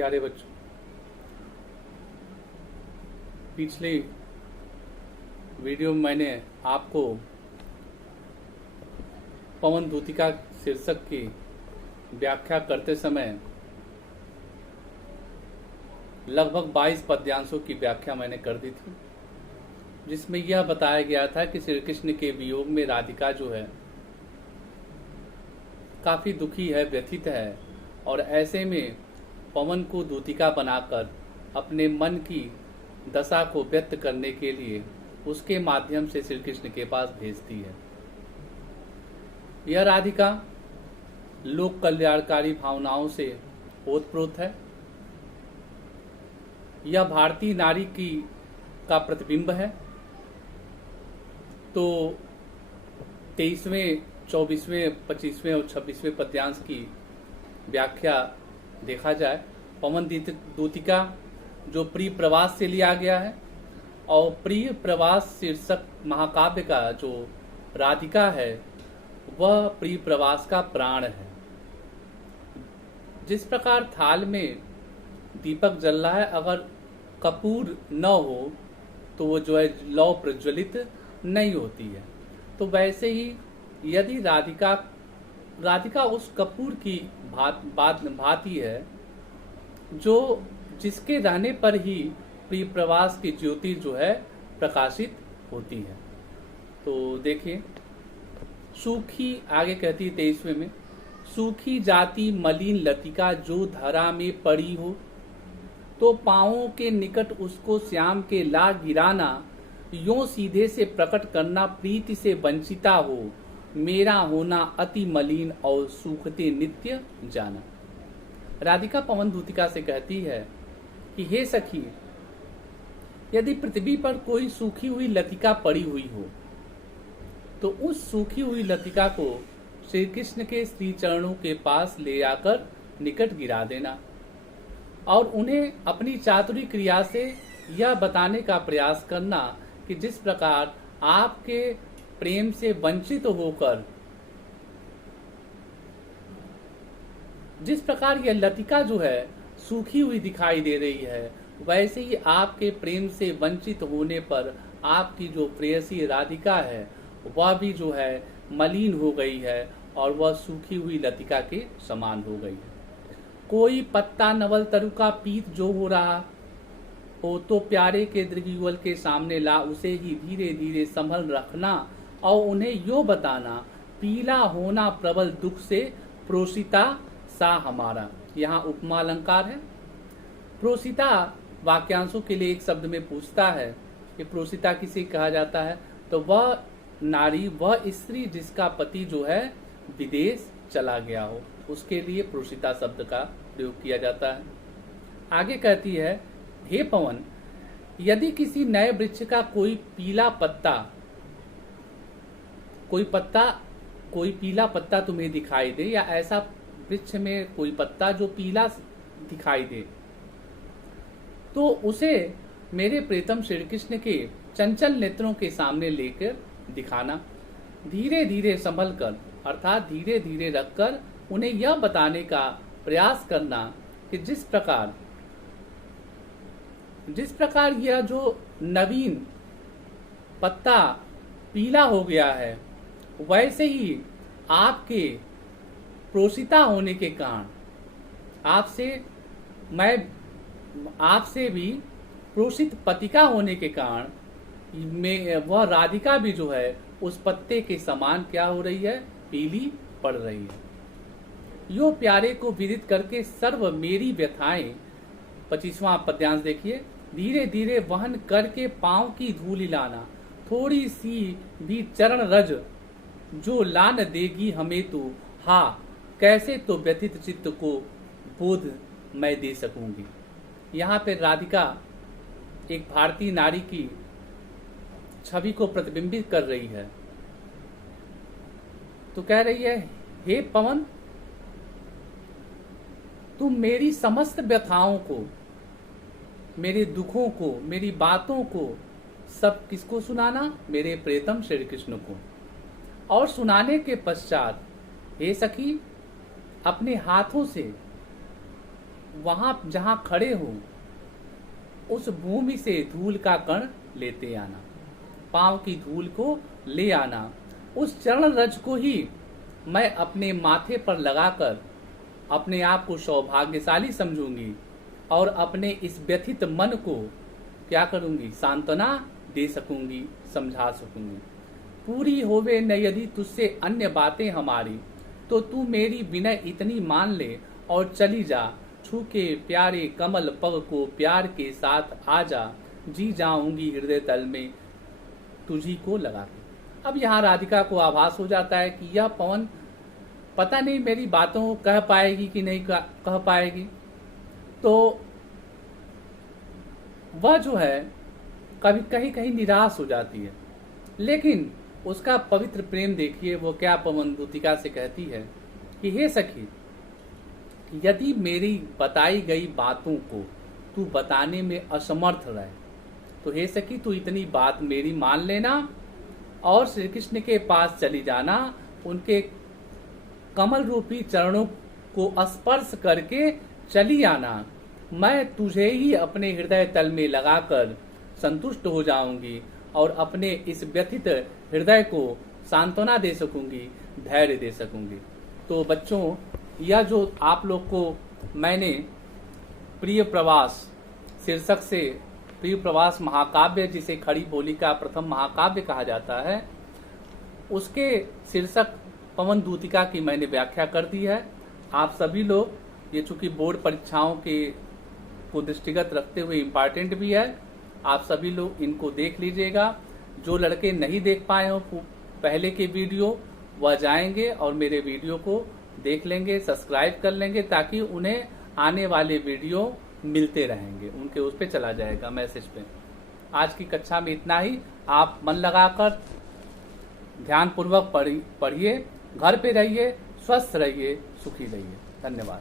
प्यारे बच्चों, पिछले वीडियो में मैंने आपको पवन दूतिका शीर्षक की व्याख्या करते समय लगभग 22 पद्यांशों की व्याख्या मैंने कर दी थी, जिसमें यह बताया गया था कि श्री कृष्ण के वियोग में राधिका जो है काफी दुखी है, व्यथित है, और ऐसे में पवन को दूतिका बनाकर अपने मन की दशा को व्यक्त करने के लिए उसके माध्यम से श्री कृष्ण के पास भेजती है। यह राधिका लोक कल्याणकारी भावनाओं से ओतप्रोत है। यह भारतीय नारी का प्रतिबिंब है। तो 23वें, 24वें, 25वें और 26वें पद्यांश की व्याख्या देखा जाए, पवन दूतिका जो प्रिय प्रवास से लिया गया है, और प्रिय प्रवास शीर्षक महाकाव्य का जो राधिका है वह प्रिय प्रवास का प्राण है। जिस प्रकार थाल में दीपक जल रहा है, अगर कपूर न हो तो वो जो है लौ प्रज्वलित नहीं होती है, तो वैसे ही यदि राधिका उस कपूर की भांति है जो जिसके रहने पर ही प्रिय प्रवास की ज्योति जो है प्रकाशित होती है। तो देखिए, सूखी आगे कहती है 23वें में, सूखी जाति मलिन लतिका जो धरा में पड़ी हो, तो पांवों के निकट उसको श्याम के ला गिराना, यों सीधे से प्रकट करना प्रीति से वंचिता हो, मेरा होना अति मलिन और सूखते नित्य जाना। राधिका पवन दूतिका से कहती है कि हे सखी, यदि पृथ्वी पर कोई सूखी हुई लतिका पड़ी हुई हो तो उस सूखी हुई लतिका को श्री कृष्ण के श्री चरणों के पास ले आकर निकट गिरा देना और उन्हें अपनी चातुरी क्रिया से यह बताने का प्रयास करना कि जिस प्रकार आपके प्रेम से वंचित होकर, जिस प्रकार यह लतिका जो है सूखी हुई दिखाई दे रही है, वैसे ही आपके प्रेम से वंचित होने पर आपकी जो प्रेयसी राधिका है वह भी जो है मलिन हो गई है और वह सूखी हुई लतिका के समान हो गई है। कोई पत्ता नवल तरु का पीत जो हो रहा हो, तो प्यारे के दृगयुगल के सामने ला उसे ही धीरे धीरे संभल रखना और उन्हें यो बताना, पीला होना प्रबल दुख से प्रोसिता सा हमारा। यहाँ उपमा अलंकार है। प्रोसिता वाक्यांशों के लिए एक शब्द में पूछता है कि प्रोसिता किसे कहा जाता है, तो वह नारी, वह स्त्री जिसका पति जो है विदेश चला गया हो, उसके लिए प्रोसिता शब्द का प्रयोग किया जाता है। आगे कहती है, हे पवन, यदि किसी नए वृक्ष का कोई पीला पत्ता तुम्हें दिखाई दे, या ऐसा वृक्ष में कोई पत्ता जो पीला दिखाई दे, तो उसे मेरे प्रीतम श्री कृष्ण के चंचल नेत्रों के सामने लेकर दिखाना, धीरे धीरे संभल कर, अर्थात धीरे धीरे रखकर उन्हें यह बताने का प्रयास करना कि जिस प्रकार यह जो नवीन पत्ता पीला हो गया है, वैसे ही आपके प्रोसिता होने के कारण, आपसे भी प्रोसित पतिका होने के कारण में वह राधिका भी जो है उस पत्ते के समान क्या हो रही है, पीली पड़ रही है। यो प्यारे को विदित करके सर्व मेरी व्यथाएं, 25वां पद्यांश देखिए, धीरे धीरे वहन करके पांव की धूलि लाना, थोड़ी सी भी चरण रज जो लान देगी हमें तो, हा कैसे तो व्यथित चित्त को बोध मैं दे सकूंगी। यहाँ पे राधिका एक भारतीय नारी की छवि को प्रतिबिंबित कर रही है। तो कह रही है, हे पवन, तुम मेरी समस्त व्यथाओं को, मेरे दुखों को, मेरी बातों को सब किसको सुनाना, मेरे प्रियतम श्री कृष्ण को, और सुनाने के पश्चात हे सखी अपने हाथों से वहां जहां खड़े हो उस भूमि से धूल का कण लेते आना, पांव की धूल को ले आना। उस चरण रज को ही मैं अपने माथे पर लगाकर अपने आप को सौभाग्यशाली समझूंगी और अपने इस व्यथित मन को क्या करूंगी, सांत्वना दे सकूंगी, समझा सकूंगी। पूरी होवे न यदि तुझसे अन्य बातें हमारी, तो तू मेरी विनय इतनी मान ले और चली जा। छू के प्यारे कमल पग को प्यार के साथ आ जा, जी जाऊंगी हृदय तल में तुझी को लगा के। अब यहाँ राधिका को आभास हो जाता है कि यह पवन पता नहीं मेरी बातों को कह पाएगी कि नहीं कह पाएगी। तो वह जो है कभी कहीं कहीं निराश हो जाती है, लेकिन उसका पवित्र प्रेम देखिए वो क्या पवन दूतिका से कहती है कि हे सखी, यदि मेरी बताई गई बातों को तू बताने में असमर्थ रहे तो हे सखी तू इतनी बात मेरी मान लेना और श्री कृष्ण के पास चली जाना, उनके कमल रूपी चरणों को स्पर्श करके चली आना। मैं तुझे ही अपने हृदय तल में लगाकर संतुष्ट हो जाऊंगी और अपने इस व्यथित हृदय को सांत्वना दे सकूंगी, धैर्य दे सकूंगी। तो बच्चों, यह जो आप लोग को मैंने प्रिय प्रवास शीर्षक से, प्रिय प्रवास महाकाव्य जिसे खड़ी बोली का प्रथम महाकाव्य कहा जाता है, उसके शीर्षक पवन दूतिका की मैंने व्याख्या कर दी है। आप सभी लोग, ये चूंकि बोर्ड परीक्षाओं के को दृष्टिगत रखते हुए इम्पॉर्टेंट भी है, आप सभी लोग इनको देख लीजिएगा। जो लड़के नहीं देख पाए हो पहले के वीडियो, वह जाएंगे और मेरे वीडियो को देख लेंगे, सब्सक्राइब कर लेंगे, ताकि उन्हें आने वाले वीडियो मिलते रहेंगे, उनके उस पे चला जाएगा मैसेज पे। आज की कक्षा में इतना ही। आप मन लगाकर ध्यानपूर्वक पढ़िए, घर पे रहिए, स्वस्थ रहिए, सुखी रहिए। धन्यवाद।